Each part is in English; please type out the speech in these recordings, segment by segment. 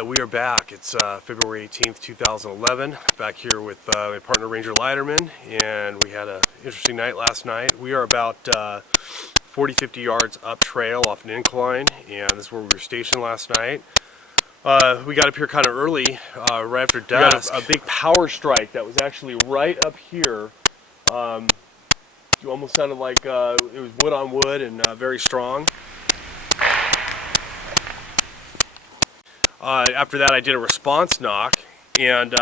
right, we are back. It's February 18th, 2011. Back here with my partner Ranger Leiterman, and we had an interesting night last night. We are about 40-50 yards up trail off an incline, and this is where we were stationed last night. We got up here kind of early, right after dusk. We got a big power strike that was actually right up here. It almost sounded like it was wood on wood and very strong. After that, I did a response knock, and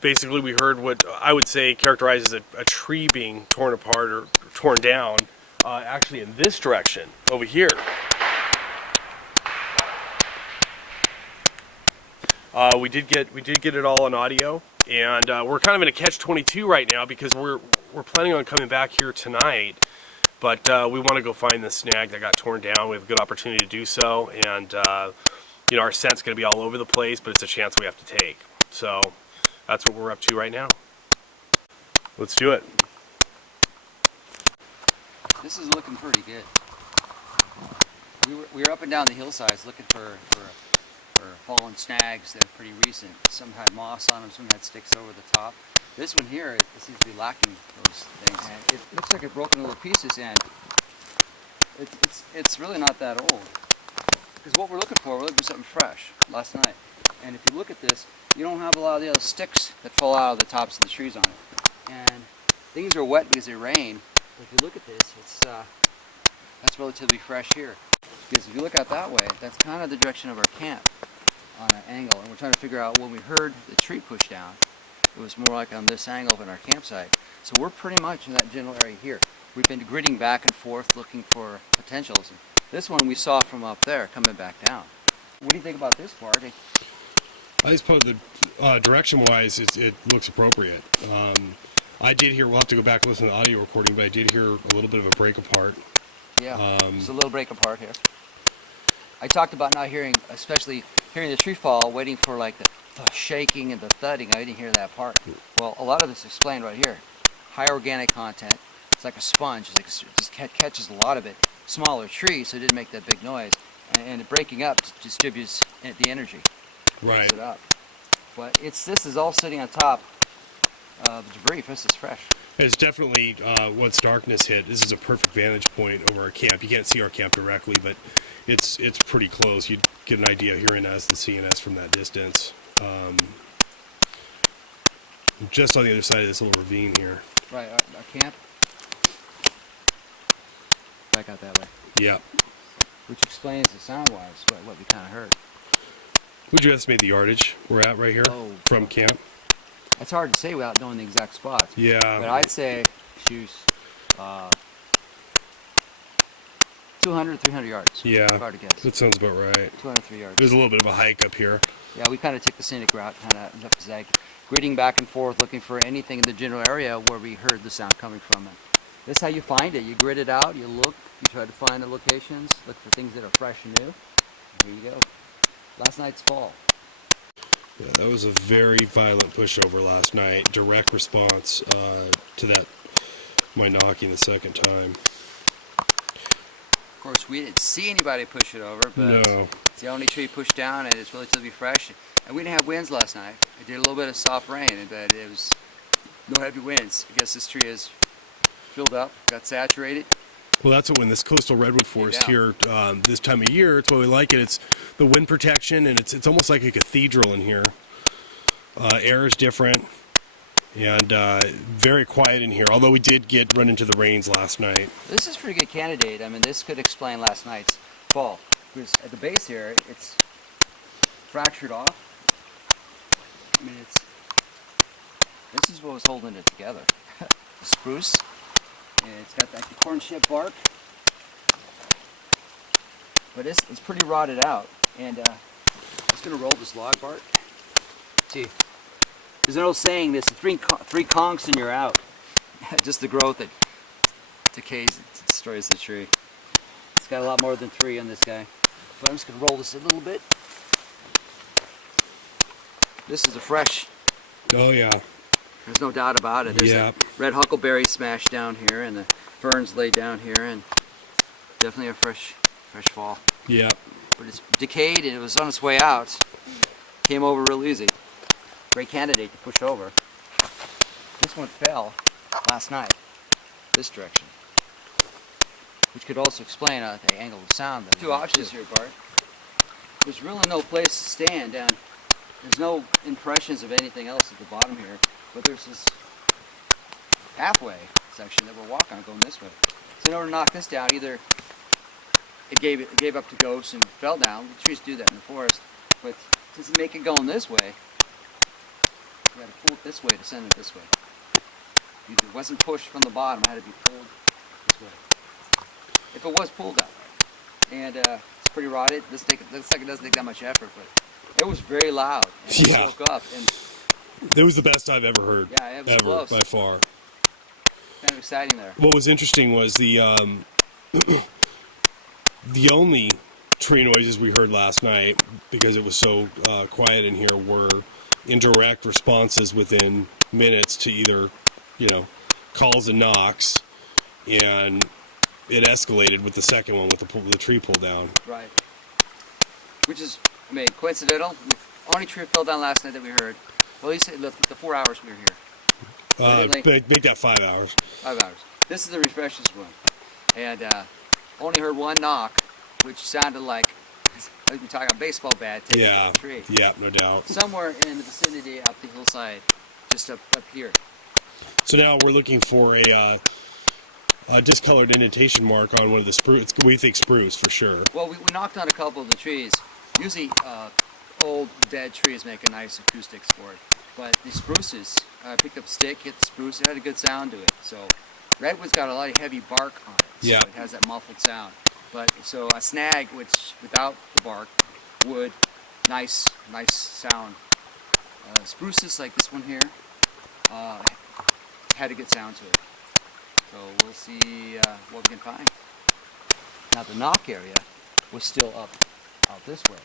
basically we heard what I would say characterizes a tree being torn apart or torn down, actually in this direction, over here. We did get it all on audio, and we're kind of in a catch-22 right now because we're planning on coming back here tonight, but we want to go find the snag that got torn down. We have a good opportunity to do so, and you know, our scent's going to be all over the place, but it's a chance we have to take. So that's what we're up to right now. Let's do it. This is looking pretty good. We were up and down the hillsides looking for fallen snags that are pretty recent. Some had moss on them, some had sticks over the top. This one here, it seems to be lacking those things. And it looks like it's broken into little pieces, and it's really not that old. Because what we're looking for something fresh last night. And if you look at this, you don't have a lot of the other sticks that fall out of the tops of the trees on it. And things are wet because they rain. But if you look at this, that's relatively fresh here. Because if you look out that way, that's kind of the direction of our camp on an angle. And we're trying to figure out when we heard the tree push down, it was more like on this angle than our campsite. So we're pretty much in that general area here. We've been gridding back and forth looking for potentials. This one we saw from up there coming back down. What do you think about this, Bart? I just put the direction-wise, it looks appropriate. I did hear, we'll have to go back and listen to the audio recording, but I did hear a little bit of a break apart. Yeah, there's a little break apart here. I talked about not hearing, especially hearing the tree fall, waiting for like the shaking and the thudding. I didn't hear that part. Well, a lot of this is explained right here. High organic content. It's like a sponge. It's like it just catches a lot of it. Smaller tree, so it didn't make that big noise. And the breaking up distributes the energy. Right. Breaks it up. But this is all sitting on top of the debris. This is fresh. It's definitely, once darkness hit, this is a perfect vantage point over our camp. You can't see our camp directly, but it's pretty close. You'd get an idea hearing us, the CNS from that distance. Just on the other side of this little ravine here. Right, our camp. Back out that way. Yeah. Which explains the sound-wise, what we kind of heard. Would you estimate the yardage we're at right here from camp? It's hard to say without knowing the exact spots. Yeah. But I'd say, 200, 300 yards. Yeah. Hard to guess. That sounds about right. 203 yards. There's a little bit of a hike up here. Yeah, we kind of took the scenic route, kind of zigzag, gridding back and forth, looking for anything in the general area where we heard the sound coming from. And this is how you find it. You grid it out, you look, you try to find the locations, look for things that are fresh and new. Here you go. Last night's fall. Yeah, that was a very violent pushover last night. Direct response to that, my knocking the second time. Of course, we didn't see anybody push it over, but no. It's the only tree pushed down, and it's relatively fresh. And we didn't have winds last night. It did a little bit of soft rain, but it was no heavy winds. I guess this tree is filled up, got saturated. Well, that's what when this coastal redwood forest here this time of year, it's why we like it. It's the wind protection, and it's almost like a cathedral in here. Air is different, and very quiet in here, although we did run into the rains last night. This is a pretty good candidate. I mean, this could explain last night's fall. Because at the base here, it's fractured off. I mean, this is what was holding it together. The spruce, and it's got that corn chip bark. But it's pretty rotted out. And I'm just going to roll this log, Bart. See, there's an old saying, there's three conchs and you're out. Just the growth that decays, destroys the tree. It's got a lot more than 3 on this guy. But I'm just going to roll this a little bit. This is a fresh. Oh yeah. There's no doubt about it. There's a red huckleberry smashed down here, and the ferns laid down here, and definitely a fresh fall. Yeah. but it's decayed and it was on its way out. Came over real easy. Great candidate to push over. This one fell last night, this direction, which could also explain the angle of sound. Two options here, Bart. There's really no place to stand, and there's no impressions of anything else at the bottom here, but there's this pathway section that we're walking on going this way. So in order to knock this down, either it gave up to ghosts and fell down. The trees do that in the forest, but to make it going this way, you got to pull it this way to send it this way. If it wasn't pushed from the bottom, it had to be pulled this way. If it was pulled that way, and it's pretty rotted. Looks like it doesn't take that much effort, but it was very loud. And it woke up, and it was the best I've ever heard. Yeah, it was ever, close. by far. Kind of exciting there. What was interesting was the the only tree noises we heard last night, because it was so quiet in here, were indirect responses within minutes to either, calls and knocks, and it escalated with the second one with the tree pulled down. Right. Which is, coincidental. The only tree fell down last night that we heard. Well, you said the 4 hours we were here. Make that 5 hours. 5 hours. This is the refreshers one, and only heard one knock, which sounded like we're talking a baseball bat taking a tree. Yeah, no doubt. Somewhere in the vicinity up the hillside, just up here. So now we're looking for a discolored indentation mark on one of the spruce. We think spruce for sure. Well, we knocked on a couple of the trees. Usually, old dead trees make a nice acoustics for it. But the spruces, I picked up a stick, hit the spruce. It had a good sound to it. So redwood's got a lot of heavy bark on it. So it has that muffled sound. But so a snag, which without the bark, wood, nice sound. Spruces like this one here had a good sound to it. So we'll see what we can find. Now the knock area was still out this way,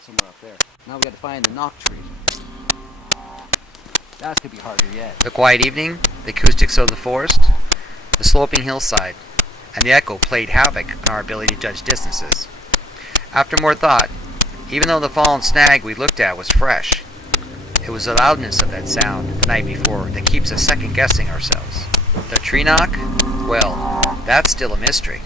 somewhere up there. Now we got to find the knock tree. That's gonna be harder yet. The quiet evening, the acoustics of the forest, the sloping hillside, and the echo played havoc on our ability to judge distances. After more thought, even though the fallen snag we looked at was fresh, it was the loudness of that sound the night before that keeps us second-guessing ourselves. The tree knock? Well, that's still a mystery.